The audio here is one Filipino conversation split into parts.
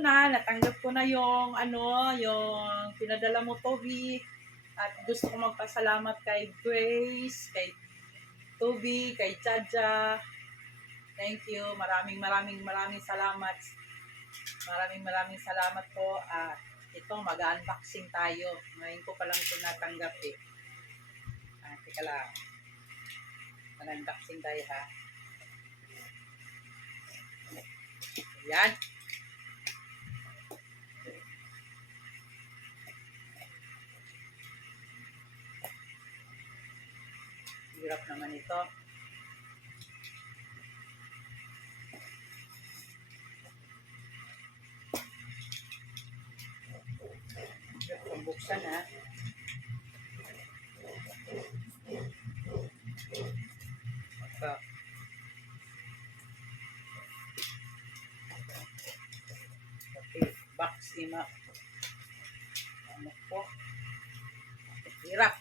na, natanggap ko na yung yung pinadala mo, Toby. At gusto ko magpasalamat kay Grace, kay Toby, kay Chacha. Thank you. Maraming salamat. Maraming salamat po. At ito, mag-unboxing tayo. Ngayon ko pa lang ito natanggap eh. Teka lang. Mag-unboxing tayo ha. Ayan. Hirap naman ito. Hirap kong buksan ha. Ito. Okay, box ima. Ano po? Hirap.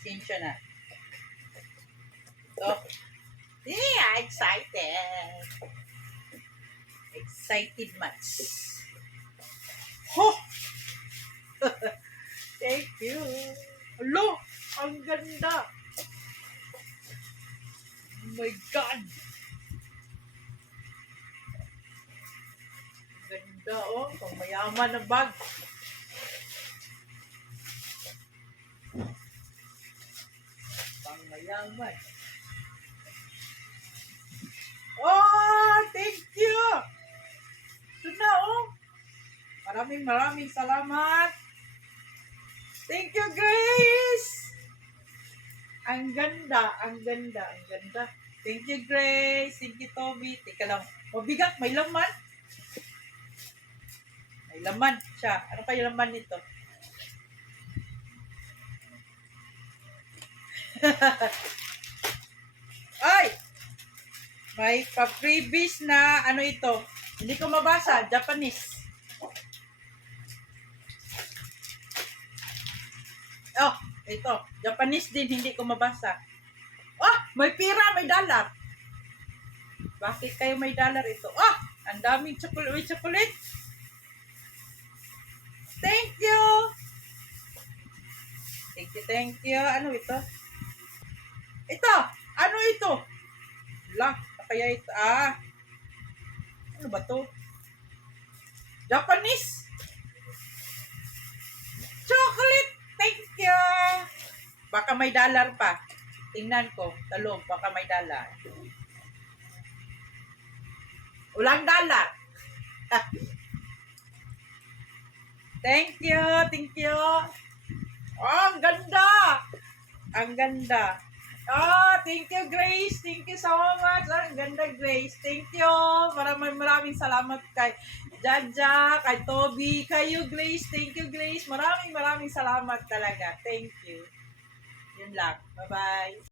Sinsya na. So, yeah, excited. Excited much. Oh! Thank you. Hello! Ang ganda! Oh my God! Ganda oh. Pang mayaman na bag. Pang mayaman. Oh! Thank you! Ito na oh. Maraming salamat. Thank you, Grace! Ang ganda. Thank you, Grace. Thank you, Toby. Teka lang. Mabigat. May laman. May laman siya. Ano kaya laman nito? Ay! May pa-freebies na ano ito. Hindi ko mabasa. Japanese. Oh, ito. Japanese din. Hindi ko mabasa. Oh, may pira. May dollar. Bakit kayo may dollar ito? Oh, ang daming chocolate. Chocolate. Thank you. Thank you. Ano ito? Ito. Ano ito? Wala. Kaya ito. Ano ba to? Japanese. Chocolate. Thank you. Baka may dollar pa. Tingnan ko. Talong. Baka may dollar. Walang dollar. Thank you. Oh, ang ganda. Oh, thank you, Grace. Thank you so much. Ang ganda, Grace. Thank you. Maraming salamat kay Jaja, kay Toby, kayo, Grace. Thank you, Grace. Maraming salamat talaga. Thank you. Yun lang. Bye-bye.